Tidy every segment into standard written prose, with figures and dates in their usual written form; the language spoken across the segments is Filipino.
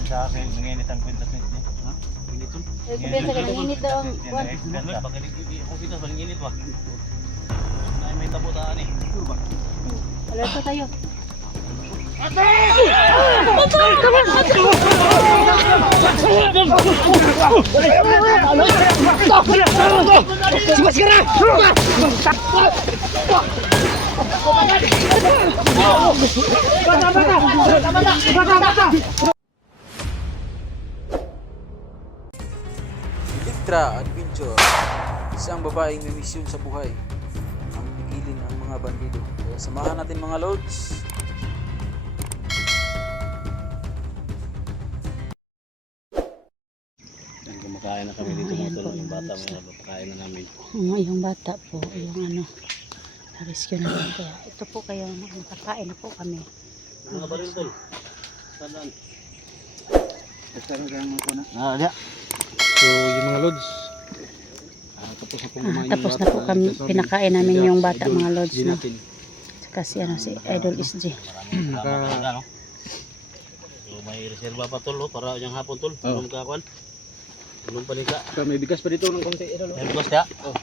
Ilan sa akin, nanginit ang kwintas niya. Ha? Init yun? Kumpensa ka nanginit daw ang kwan. Bakit pag ako kita paling init ba? Ay may tabutaan eh. Sure ba? Alerto tayo. Elektra Adventure, isang babaeng may misyon sa buhay ang pigilin ang mga bandido. Kaya samahan natin mga lords. Kumakain na kami dito mga tulong yung bata, mga papakain na namin. Yung bata po, yung ano, na-rescue na rin. Kaya ito po kaya nakakain na po kami. Mga baril tol. Saan? Basta kaya mo po na. Diya. So yung mga lods. Tapos na po kami, pinakain namin yung bata mga lords na. Kasi ano si Idol SG. Naka... So may reserva pa tol para yung hapon tol. Tulong ka kwan. Tulong pa nila. May bigas pa dito ng konti. May bigas ya? Oh.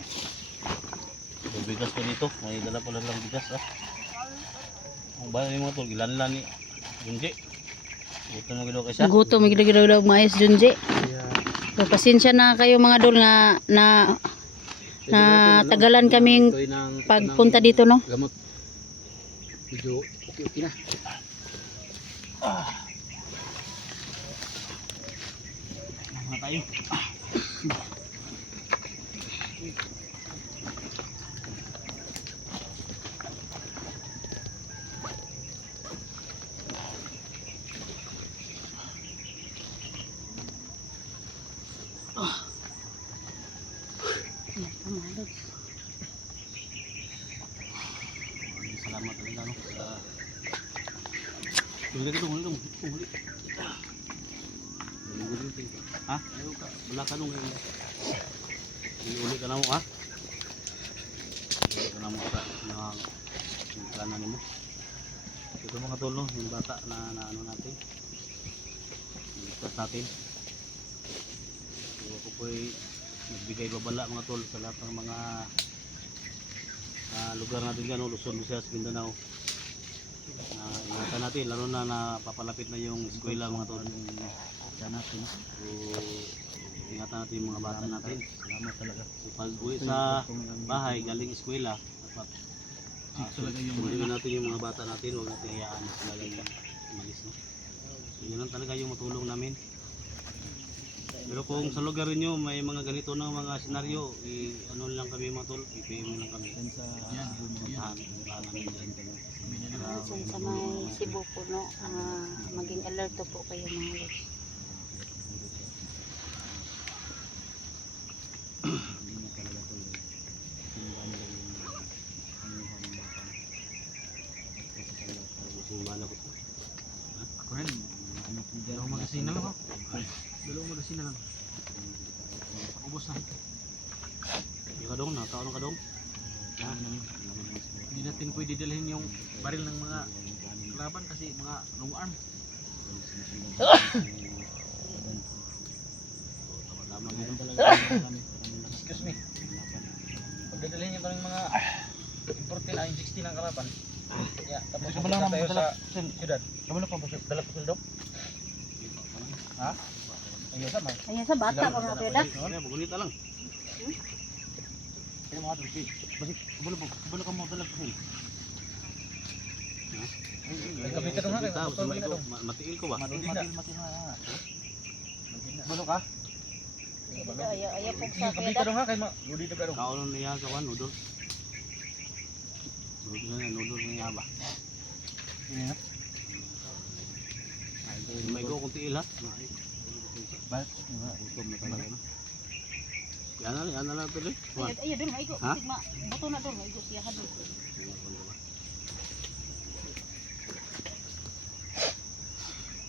May bigas pa dito. May dala pala lang bigas ah. Ang bayan yung mga tol, ilan-lan ni Junji. Gutom mo ginawa kasi. Gutom, may gila-gila mais Junji. So, pasensya na kayo mga dol na tagalan kaming pagpunta dito no. Gamot. Medyo okay na. Mga tayo. Mga lords. Salamat talaga no. Huli ka dong, huli dong. Huli. Ha? Wala ka dong. Huli ka na mo ha? Huli ka na mo sa kanan mo. Ito mga tol no, yung bata na ano natin. Iligtas natin. So ako po'y nagbigay babala mga tol sa lahat ng mga lugar natin dyan, Luzon, Visayas, Mindanao. Ingatan natin, lalo na papalapit na yung eskwela mga tol. Ingatan natin. So, ingatan natin yung mga bata natin. Salamat talaga. So, pag uwi sa bahay, galing eskwela, dapat sundin natin yung mga bata natin, huwag natin hayaan na sila lang umalis. No? So, yun lang talaga yung matulong namin. Pero kung sa lugar niyo may mga ganito na mga senaryo, ano lang kami mga tol, i-PM lang kami. Puntahan namin dyan. Sa may Cebu po no, maging alerto po kayo mga lords. Ako rin. Dalawang magasin na lang ako. Dalawang magasin na lang. Ubos na. Hindi ka dong, nakakaon ka dong. Hindi natin pwede dalhin yung baril ng mga laban kasi mga long arm. Tama din talaga. Excuse me. Pag dadalhin nyo ng mga imported na 60 ng kalaban. Yeah, tapos pupunta tayo sa syudad. Kamala pa ba dala ko suldo? Ha? Ayun sa may. Ayan sa bata mga peda. Ano, pagunita lang. Kaya mga adulti. Basit, kabalo ka mo dala ko suldo. Kapit ka doon na kayo. Matiil ko ba? Matil na. Balo ka? Ayaw po sa Kapit peda. ka doon ha kay ma. Rudi to ka doon. Kaon niya sa noodle. Noodle niya ba? May go kung tiil ha. Bal. Utom na talaga na. Yan na lang tuloy. Ayaw doon, maigo. Ha? Buto na doon, maigo siya ka doon.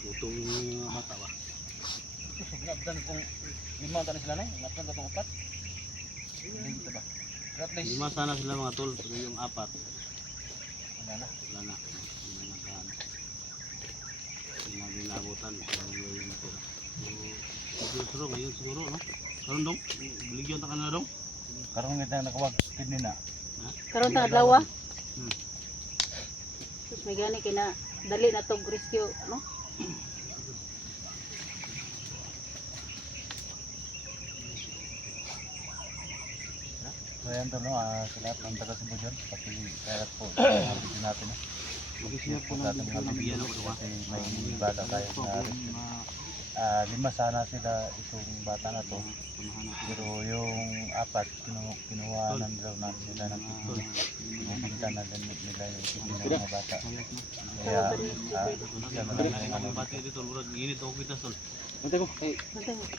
Utom yung mga bata ba? Ngapdan kung 5 taon sila na eh. Ngapdan ka itong 4. Hindi ba? At least. 5 sana sila mga tol. Pero yung 4. Wala na. Wala na. Wala na. hindi naabutan. Yung natira. So, siguro ngayon siguro, no? Karon dong, baligyan ta ka na dong. Karong nga nakawag kidney na. Karon ta adlaw. Hmm. Sus may gani kina dali na tog rescue, no? So yan to no, sa lahat ng taga Cebu dyan, pati kaya po, video natin. Mag-share po Sa natin ating ito mga ng video bigyan ako kasi may bata tayo na lima sana sila itong bata na to. Pero yung apat, kinuha na daw na nila ng kidney. Binibinta na din nila yung kidney ng mga bata. Kaya, yan na lang yung ano. Bati dito, murag init ako kita sol.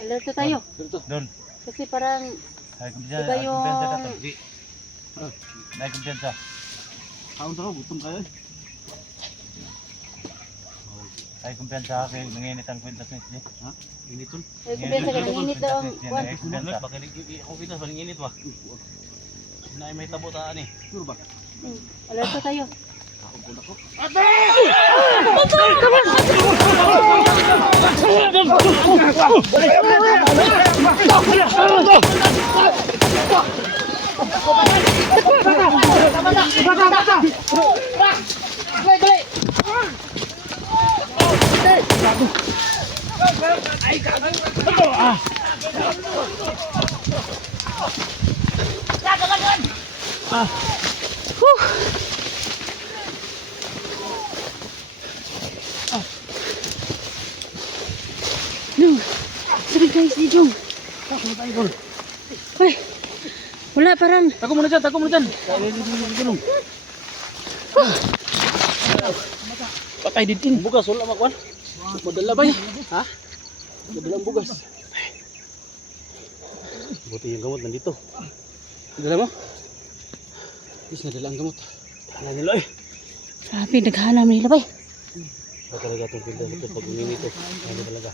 Alert na tayo. Doon, Kasi parang ay Iba kumpiyansa yung- na to. Ay kumpiyansa. Kaon ta ko, gutom kayo. Ay kumpiyansa kay nanginit ang kwintas ni. Ha? Init tol. ay kumpiyansa ka nang init daw ang kwan. Ay kumpiyansa. Bakit ako kita paling init ba? Na may tabo ta ani. Sure ba? Alert na tayo. Kaon po nako. No. Sige guys, di jong. Hoy. Wala parang Tako muna dyan. Patay din. Bugas wala makwan. Madala ba? Ha? Madala ang bugas. Buti yung gamot nandito. Dala mo? Is nadala ang gamot. Ano nila eh? grabe naghanap nila bay. Baka talaga itong pinda dito pag uminit ito. Ano talaga?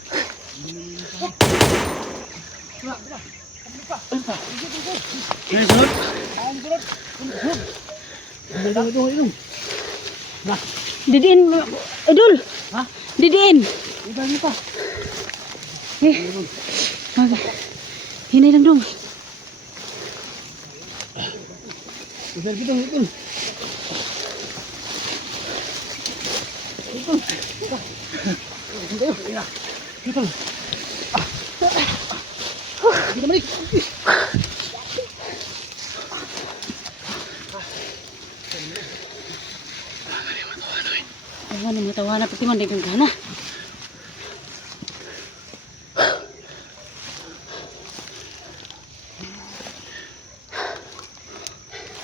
Didiin, idol. Ha? Didiin. Ibang pa. Okay. Hinay lang dong. Isal kita ito. Ayan, namatawa pati man dagang gana.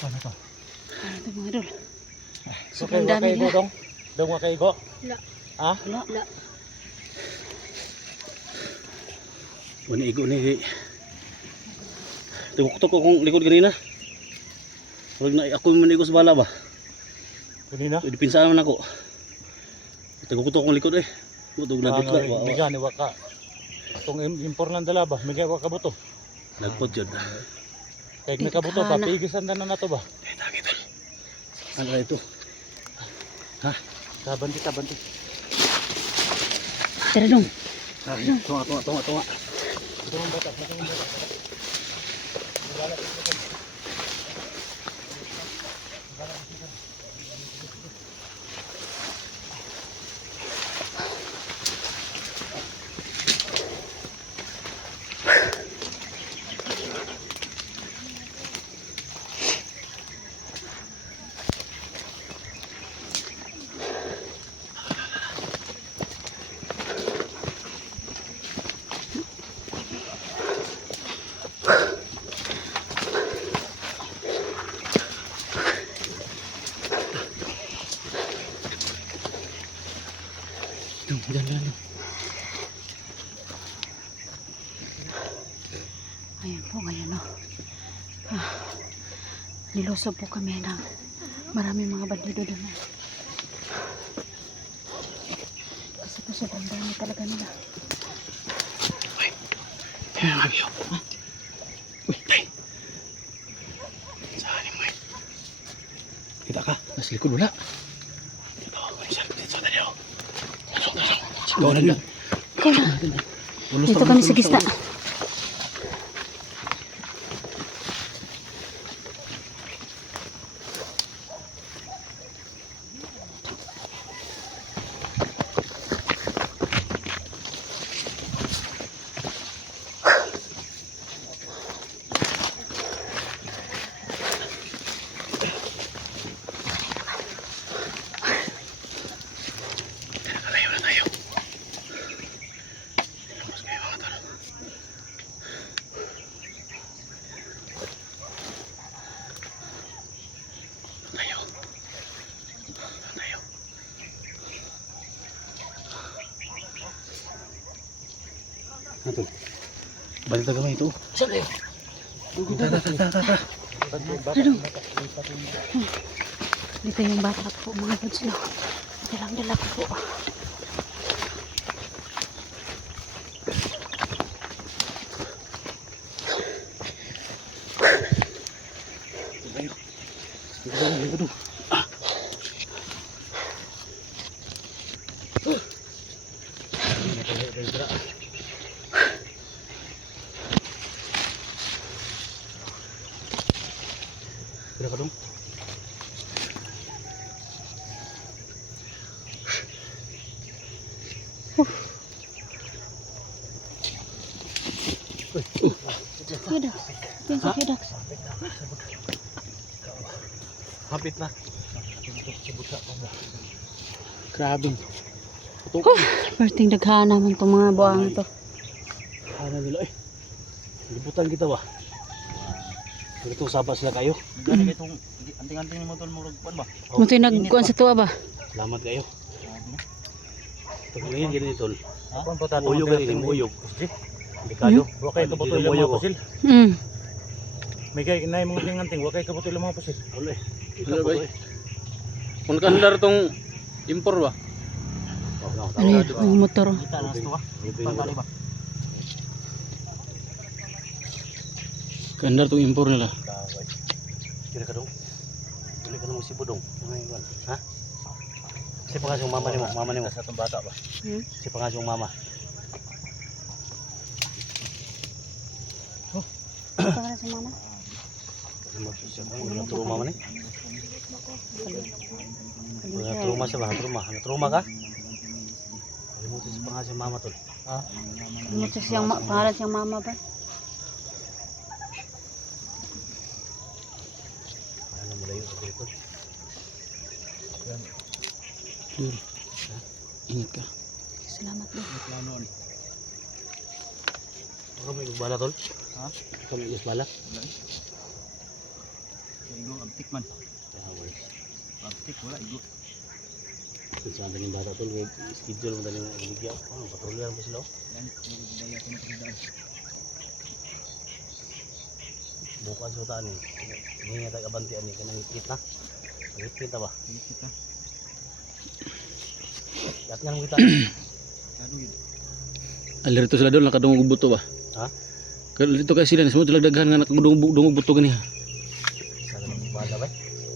Ano to? Ano ito mga idol? So Sobrang dami nila. dong. Dong wa kay go. Wala. Ha? Wala. Wala igo ni. Tugok-tugok akong likod kanina. Huwag na ako manigo sa bala ba? Kanina? Pwede pinsa naman ako. Tugok-tugok akong likod eh. Butog na bitla. May gani wa ka. Atong impor ng dala ba? May wa ka buto. Nagpot yun. Kay nakabuto ba? Pigisan na nato ba? Ano na ito? Tabanti. Tara dong. Tunga. Jalan. Ayan po ngayon, no. Nilusob po kami ng maraming mga bandido doon. Kasi po sobrang dami talaga nila. Saan mo eh? Kita ka? Nasa likod wala. Ito, manisal. Dito, dali ako. Ikaw na. Dito kami sa gista. Ito. Balik na gamay ito. Saan kayo? Dito yung bata po mga lods no. Dalang-dala ko po. Kira ka dong? Yada. Pinsa yada. Hapit na. Grabe. Perting daghan naman itong mga buwang ito. Ano nila eh. Libutan kita ba? Ito sabas sila kayo. Gani kay tong anting-anting mo tol mo rugpan ba? Mo ito nagkuhan sa tuwa ba? Salamat kayo. Pag ngayon ganyan tol. Kon pa tato. Uyog ganyan, uyog. Delikado. Wa kay kabutoy lang mga pusil. May kay nay mga anting-anting wa kay kabutoy lang mga pusil. Ulo eh. Ano ba? Kung kanlar tong impor ba? Ano yun? Ang motor. Kita na sto ka. Pantali ba? Kandar tong impor nila. Kira ka dong. Bili ka ng sibo dong. Ha? Si pangasong mama nimo, mama nimo. Sa tong bata ba? Si pangasong mama. Para sa mama. Naturo mama ni. Natruma siya ba? Natruma ka? Alimutin si pangasong mama tol. Ano siyang pangalan siyang mama ba? Ano malayo sa dito? Ingat ka. Salamat po. Ito kami bala tol. Ha? Ito kami bala. Igo abtik man. Abtik wala igo. Sa atin yung bata tol, schedule mo dali mga iligyaw. Patrolyer mo sila. Yan, daya ko na pagdaan. Bukas sa taan eh. Hindi nga tayo-abantian eh. Kanang hipit na. Hipit na ba? Kita. Kat nga mo kita. Kado yun. Alerto sila doon nakadungog buto ba? Ha? Kalau dito kay sila semua sila daghan nga nakadungog buto gani ha. Sa ganang bala ba?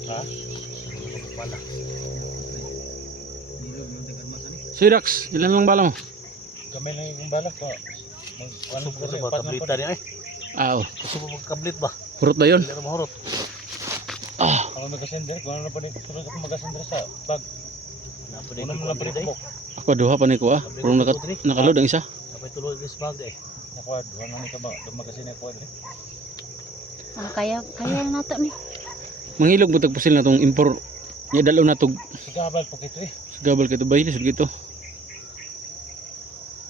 Ha? Bala. Nilog yung dagan masa ni. Sirax, ilan lang bala mo? Gamay lang yung balak ka. Kaso po sa mga kablita niya eh. Ah, oh. Kaso po magkablit ba? Hurot na yun. Hindi na mahurot. Ah, Ako mag-sender, kung ano na pa rin, sunod ako mag-sender sa bag. Una mo lang pa rin buk. ako duha pa ni ko ah. Purong nakalod ang isa. Kapay tuloy this bag eh. Nakuha, ano ni ka ba? Mag-sender ko rin. Kaya na nato ni. Mangilog butag pusil na tong impor. Ya dalaw na tog Sigabal po kito eh. gabal kito ba sud gito.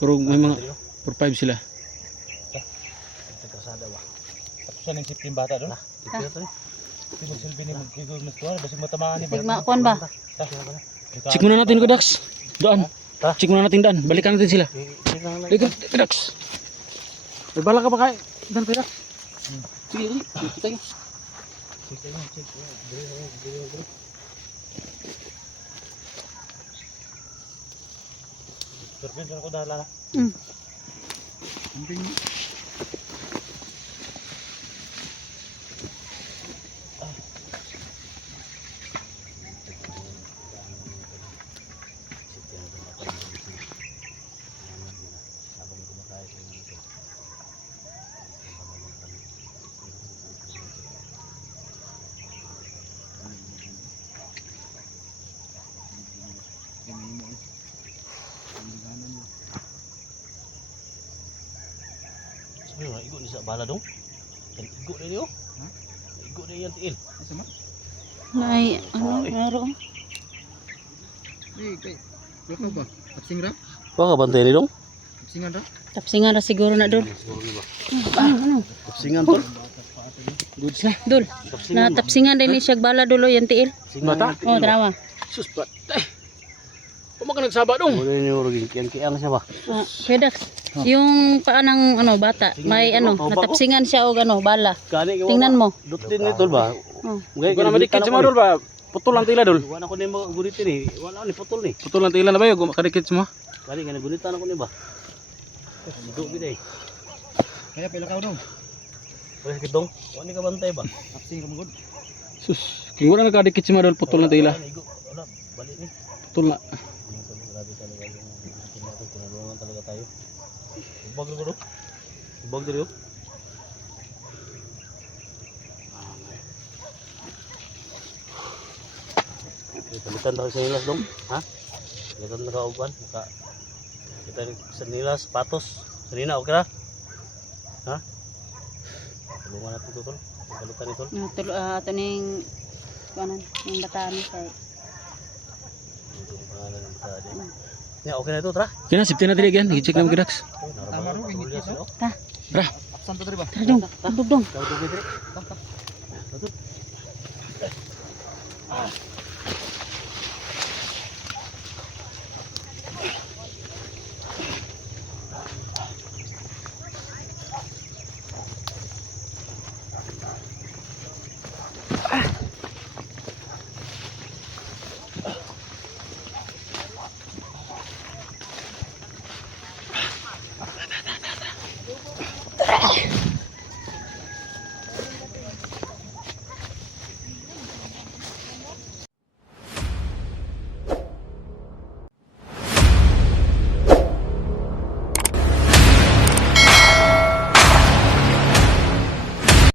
Pero may mga 4-5 sila. Kasada ba? Tapos yan yung sipin bata doon. Ipira to eh. Hindi magsilbi ni magkigol mas tuwa. Basta matamaan ni Tigma kuan ba? Check muna natin ko Dax. Doon. Check muna natin Dan. Balikan natin sila. Ligo Dax. May bala ka ba kay? Dan kay Dax. Sige, kita niyo. Surpin ko dala na. Sabi mo, igo ni sa bala dong. Kan igo na niyo. Igo na yan tiil. Nay, ano, meron. Baka bantay ni dong. Tapsingan ra siguro na dul. Siguro ni ba? Ano? Tapsingan tol. Goods na. Dul. Na tapsingan din ni siya bala dulo yan tiil. Bata? Oh, tarawa. Sus ba? Kung ka nagsaba dong. Wala niyo rogin kiyang siya ba? Pedax. Yung paan ng ano bata, may ano, natapsingan siya og ano, bala. Kani Tingnan mo. Dutin ni tol ba? Oh. Gay Kung na madikit si Madol ba? Putol lang tila dol. Wala ko ni mo gunitin ni. Wala ni putol ni. Putol lang tila na ba yung kadikit mo? Kani nga gunitan ako ni ba? Igo gid ay. Kaya pila ka dong. Wala kitong. Wala ka bantay ba? Tapsing ka magod. Sus. Kung wala nakadikit si Madol, putol lang tila. Igo. Wala balik ni. Putol na. Grabe talaga yung ating natin, tinulungan talaga tayo. Ubag rin ko. Ubag rin ko. Palitan tayo sa nilas dong. Ha? Palitan na kauban. Kita sa nilas, patos. Kanina, okay na? Ha? Tulungan natin ito tol. Palitan ito. Tulo ato ning kanan, yung bataan kay. Pangalan ng bata din. Ya, okay na ito, tara. Kaya na, safety na tila yan. I-check na mo Dax. Tama rin, rin, no? Ta. Absent pa diri ba? Tara dong. Dong. Ikaw, Dugay, dire.